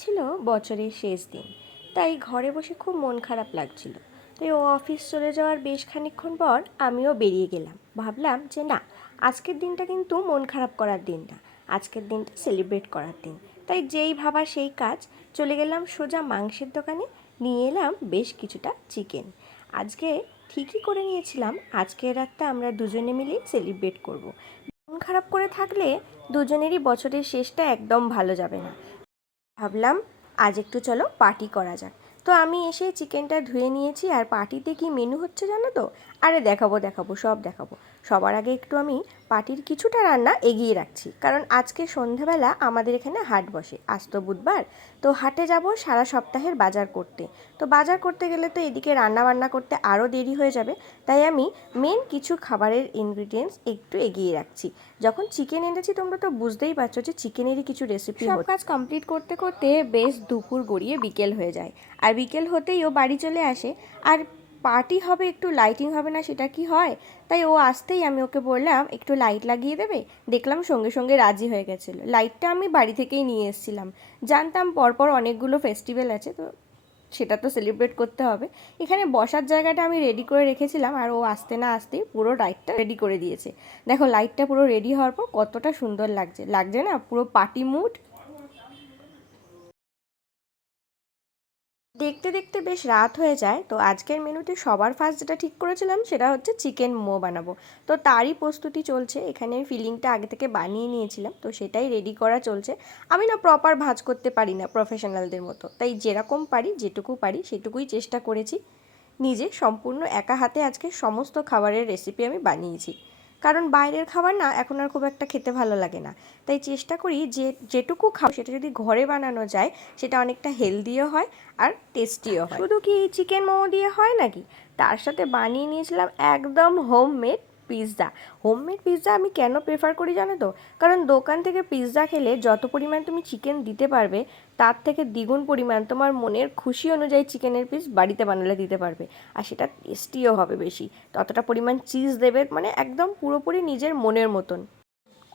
ছিল বছরের শেষ দিন, তাই ঘরে বসে খুব মন খারাপ লাগছিল। তাই ও অফিস চলে যাওয়ার বেশ খানিকক্ষণ পর আমিও বেরিয়ে গেলাম। ভাবলাম যে না, আজকের দিনটা কিন্তু মন খারাপ করার দিন না, আজকের দিনটা সেলিব্রেট করার দিন। তাই যেই ভাবা সেই কাজ, চলে গেলাম সোজা মাংসের দোকানে, নিয়ে এলাম বেশ কিছুটা চিকেন। আজকে ঠিকই করে নিয়েছিলাম, আজকের রাতটা আমরা দুজনে মিলেই সেলিব্রেট করব। মন খারাপ করে থাকলে দুজনেরই বছরের শেষটা একদম ভালো যাবে না। ভাবলাম আজ একটু চলো পার্টি করা যাক। তো আমি এসে চিকেনটা ধুয়ে নিয়েছি। আর পার্টিতে কি মেনু হচ্ছে জানো তো? আরে দেখাবো দেখাবো, সব দেখাবো। সবার আগে একটু আমি পার্টির কিছুটা রান্না এগিয়ে রাখছি, কারণ আজকে সন্ধ্যাবেলা আমাদের এখানে হাট বসে। আজ তো বুধবার, তো হাটে যাব সারা সপ্তাহের বাজার করতে। তো বাজার করতে গেলে তো এদিকে রান্না বান্না করতে আরও দেরি হয়ে যাবে। তাই আমি মেন কিছু খাবারের ইনগ্রিডিয়েন্টস একটু এগিয়ে রাখছি। যখন চিকেন এনেছি তোমরা তো বুঝতেই পারছো যে চিকেনেরই কিছু রেসিপি। সব কাজ কমপ্লিট করতে করতে বেশ দুপুর গড়িয়ে বিকেল হয়ে যায়। আর বিকেল হতেই ও বাড়ি চলে আসে। আর পার্টি হবে, একটু লাইটিং হবে না সেটা কি হয়? তাই ও আসতেই আমি ওকে বললাম একটু লাইট লাগিয়ে দেবে। দেখলাম সঙ্গে সঙ্গে রাজি হয়ে গেছিলো। লাইটটা আমি বাড়ি থেকেই নিয়ে এসেছিলাম, জানতাম পরপর অনেকগুলো ফেস্টিভ্যাল আছে, তো সেটা তো সেলিব্রেট করতে হবে। এখানে বসার জায়গাটা আমি রেডি করে রেখেছিলাম, আর ও আসতে না আসতেই পুরো লাইটটা রেডি করে দিয়েছে। দেখো লাইটটা পুরো রেডি হওয়ার পর কতটা সুন্দর লাগছে, লাগছে না? পুরো পার্টি মুড। দেখতে দেখতে বেশ রাত হয়ে যায়। তো আজকের মেনুতে সবার ফার্স্ট যেটা ঠিক করেছিলাম সেটা হচ্ছে চিকেন মোমো বানাবো। তো তারই প্রস্তুতি চলছে। এখানে ফিলিংটা আগে থেকে বানিয়ে নিয়েছিলাম, তো সেটাই রেডি করা চলছে। আমি না প্রপার ভাজ করতে পারি না প্রফেশনালদের মতো, তাই যেরকম পারি, যেটুকু পারি সেটুকুই চেষ্টা করেছি। নিজে সম্পূর্ণ একা হাতে আজকে সমস্ত খাবারের রেসিপি আমি বানিয়েছি, কারণ বাইরের খাবার না এখন আর খুব একটা খেতে ভালো লাগে না। তাই চেষ্টা করি যে যেটুকু খাও সেটা যদি ঘরে বানানো যায় সেটা অনেকটা হেলদিও হয় আর টেস্টিও হয়। শুধু কি চিকেন মোমো দিয়ে হয় নাকি, তার সাথে বানিয়ে নিয়েছিলাম একদম হোমমেড পিৎজা। হোমমেড পিৎজা আমি কেন প্রেফার করি জানো তো? কারণ দোকান থেকে পিৎজা খেলে যত পরিমাণ তুমি চিকেন দিতে পারবে, তার থেকে দ্বিগুণ পরিমাণ তোমার মনের খুশি অনুযায়ী চিকেনের পিস বাড়িতে বানালে দিতে পারবে। আর সেটা টেস্টিও হবে বেশি। ততটা পরিমাণ চিজ দেবে, মানে একদম পুরোপুরি নিজের মনের মতন।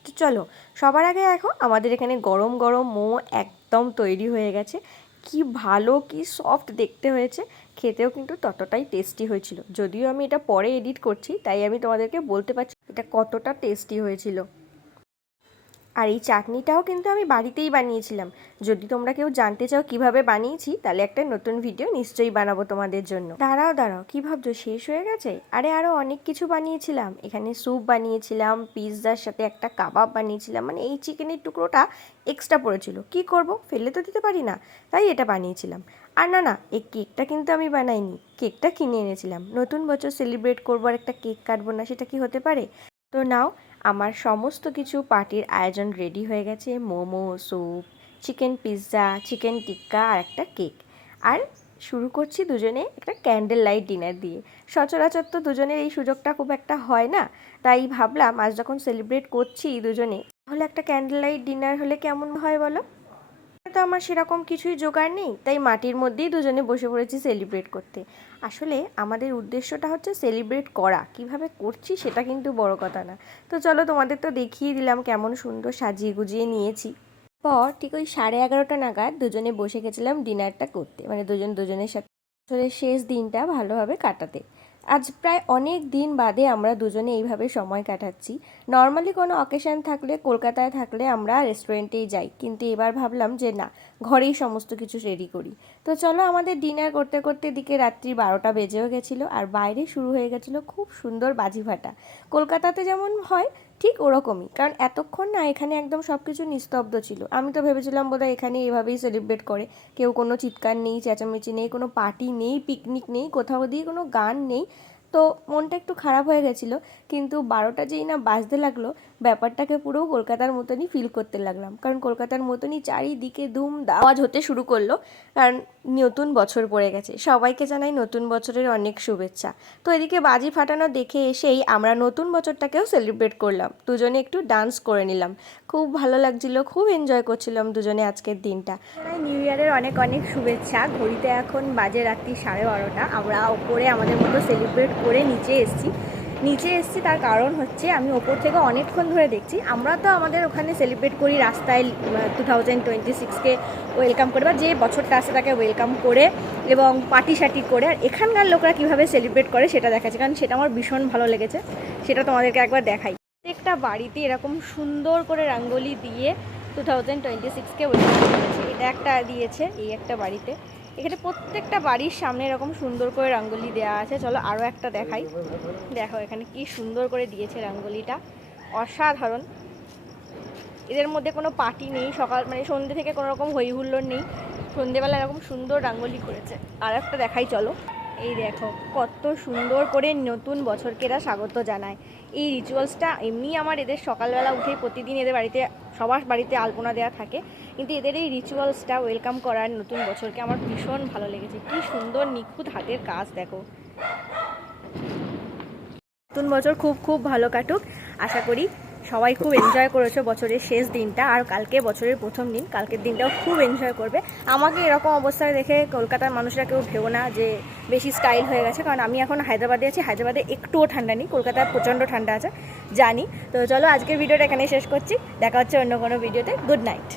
তো চলো, সবার আগে দেখো আমাদের এখানে গরম গরম মোমো একদম তৈরি হয়ে গেছে। কি ভালো, কি সফট দেখতে হয়েছে, খেতেও কিন্তু ততটাই টেস্টি হয়েছিল। যদিও আমি এটা পরে এডিট করছি, তাই আমি তোমাদেরকে বলতে পারছি এটা কতটা টেস্টি হয়েছিল। আর এই চাটনিটাও কিন্তু আমি বাড়িতেই বানিয়েছিলাম। যদি তোমরা কেউ জানতে চাও কিভাবে বানিয়েছি, তাহলে একটা নতুন ভিডিও নিশ্চয়ই বানাবো তোমাদের জন্য। দাঁড়াও দাঁড়াও, কী ভাবছো শেষ হয়ে গেছে? আরে আরও অনেক কিছু বানিয়েছিলাম। এখানে স্যুপ বানিয়েছিলাম, পিৎজার সাথে একটা কাবাব বানিয়েছিলাম। মানে এই চিকেনের টুকরোটা এক্সট্রা পড়েছিল, কি করব, ফেলে তো দিতে পারি না, তাই এটা বানিয়েছিলাম। আর না না, এই কেকটা কিন্তু আমি বানাইনি, কেকটা কিনে এনেছিলাম। নতুন বছর সেলিব্রেট করবো আর একটা কেক কাটবো না, সেটা কি হতে পারে? তো নাও, আমার সমস্ত কিছু পার্টির আয়োজন রেডি হয়ে গেছে। Momo, soup, chicken pizza, chicken tikka আর একটা কেক। আর শুরু করছি দুজনে একটা ক্যান্ডেল লাইট ডিনার দিয়ে। সচরাচর তো দুজনের এই সুযোগটা খুব একটা হয় না, তাই ভাবলাম আজ যখন সেলিব্রেট করছি দুজনে, তাহলে একটা ক্যান্ডেল লাইট ডিনার হলে কেমন হয় বলো? তো আমার সেরকম কিছুই জোগাড় নেই, তাই মাটির মধ্যেই দুজনে বসে পড়েছি সেলিব্রেট করতে। আসলে আমাদের উদ্দেশ্যটা হচ্ছে সেলিব্রেট করা, কিভাবে করছি সেটা কিন্তু বড় কথা না। তো চলো, তোমাদের তো দেখিয়ে দিলাম কেমন সুন্দর সাজিয়ে গুজিয়ে নিয়েছি। পর ঠিক ওই 11:30 নাগাদ দুজনে বসে গেছিলাম ডিনারটা করতে, মানে দুজন দুজনের সাথে আসলে শেষ দিনটা ভালোভাবে কাটাতে। আজ প্রায় অনেক দিন বাদে আমরা দুজনে এইভাবে সময় কাটাচ্ছি। নর্মালি কোনো অকেশান থাকলে, কলকাতায় থাকলে আমরা রেস্টুরেন্টেই যাই, কিন্তু এবার ভাবলাম যে না, ঘরেই সমস্ত কিছু রেডি করি। তো চলো, আমাদের ডিনার করতে করতে দিকে রাত্রি 12টা বেজেও গেছিলো। আর বাইরে শুরু হয়ে গেছিলো খুব সুন্দর বাজি ফাটা। কলকাতাতে যেমন হয় ঠিক ওরকমই, কারণ এতক্ষণ না এখানে একদম সব কিছু নিস্তব্ধ ছিল। আমি তো ভেবেছিলাম বোধহয় এখানে এভাবেই সেলিব্রেট করে, কেউ কোনো চিৎকার নেই, চেঁচামেচি নেই, কোনো পার্টি নেই, পিকনিক নেই, কোথাও দিয়ে কোনো গান নেই। তো মনটা একটু খারাপ হয়ে গেছিলো। কিন্তু 12টা যেই না বাজতে লাগলো, ব্যাপারটাকে পুরো কলকাতার মতনই ফিল করতে লাগলাম, কারণ কলকাতার মতনই চারিদিকে ধুমধাম আওয়াজ হতে শুরু করলো। কারণ নতুন বছর পড়ে গেছে, সবাইকে জানাই নতুন বছরের অনেক শুভেচ্ছা। তো এদিকে বাজি ফাটানো দেখে এসেই আমরা নতুন বছরটাকেও সেলিব্রেট করলাম, দুজনে একটু ডান্স করে নিলাম। খুব ভালো লাগছিলো, খুব এনজয় করছিলাম দুজনে আজকের দিনটা। নিউ ইয়ারের অনেক অনেক শুভেচ্ছা। ঘড়িতে এখন বাজে রাত্রি 12:30। আমরা ওপরে আমাদের মতো সেলিব্রেট করে নিচে এসেছি। নিচে এসেছি তার কারণ হচ্ছে আমি ওপর থেকে অনেকক্ষণ ধরে দেখছি, আমরা তো আমাদের ওখানে সেলিব্রেট করি রাস্তায় 2026কে ওয়েলকাম করে বা যে বছরটা আসে তাকে ওয়েলকাম করে এবং পার্টি শার্টি করে, আর এখানকার লোকরা কীভাবে সেলিব্রেট করে সেটা দেখাচ্ছে, কারণ সেটা আমার ভীষণ ভালো লেগেছে, সেটা তোমাদেরকে একবার দেখাই। প্রত্যেকটা বাড়িতে এরকম সুন্দর করে রঙ্গোলি দিয়ে 2026কে ওয়েলকাম করেছে। এটা একটা দিয়েছে এই একটা বাড়িতে, এখানে প্রত্যেকটা বাড়ির সামনে এরকম সুন্দর করে রঙ্গোলি দেওয়া আছে। চলো আরও একটা দেখাই, দেখো এখানে কি সুন্দর করে দিয়েছে রঙ্গোলিটা, অসাধারণ। এদের মধ্যে কোনো পার্টি নেই, সকাল মানে সন্ধ্যে থেকে কোনো রকম হই হুল্লোড় নেই, সন্ধ্যেবেলা এরকম সুন্দর রঙ্গোলি করেছে। আর একটা দেখাই চলো, এই দেখো কত সুন্দর করে নতুন বছরকে এরা স্বাগত জানায়। এই রিচুয়ালসটা এমনি আমার এদের সকালবেলা উঠেই প্রতিদিন এদের বাড়িতে সবার বাড়িতে আলপনা দেওয়া থাকে, কিন্তু এদের এই রিচুয়ালসটা ওয়েলকাম করার নতুন বছরকে আমার ভীষণ ভালো লেগেছে। কি সুন্দর নিখুঁত হাতের কাজ দেখো। নতুন বছর খুব খুব ভালো কাটুক, আশা করি সবাই খুব এনজয় করেছো বছরের শেষ দিনটা, আর কালকে বছরের প্রথম দিন, কালকের দিনটাও খুব এনজয় করবে। আমাকে এরকম অবস্থায় দেখে কলকাতার মানুষরা কেউ ভেবো না যে বেশি স্টাইল হয়ে গেছে, কারণ আমি এখন হায়দ্রাবাদে আছি, হায়দ্রাবাদে একটুও ঠান্ডা নেই, কলকাতায় প্রচণ্ড ঠান্ডা আছে জানি। তো চলো আজকের ভিডিওটা এখানে শেষ করছি, দেখা হচ্ছে অন্য কোনো ভিডিওতে। Good night.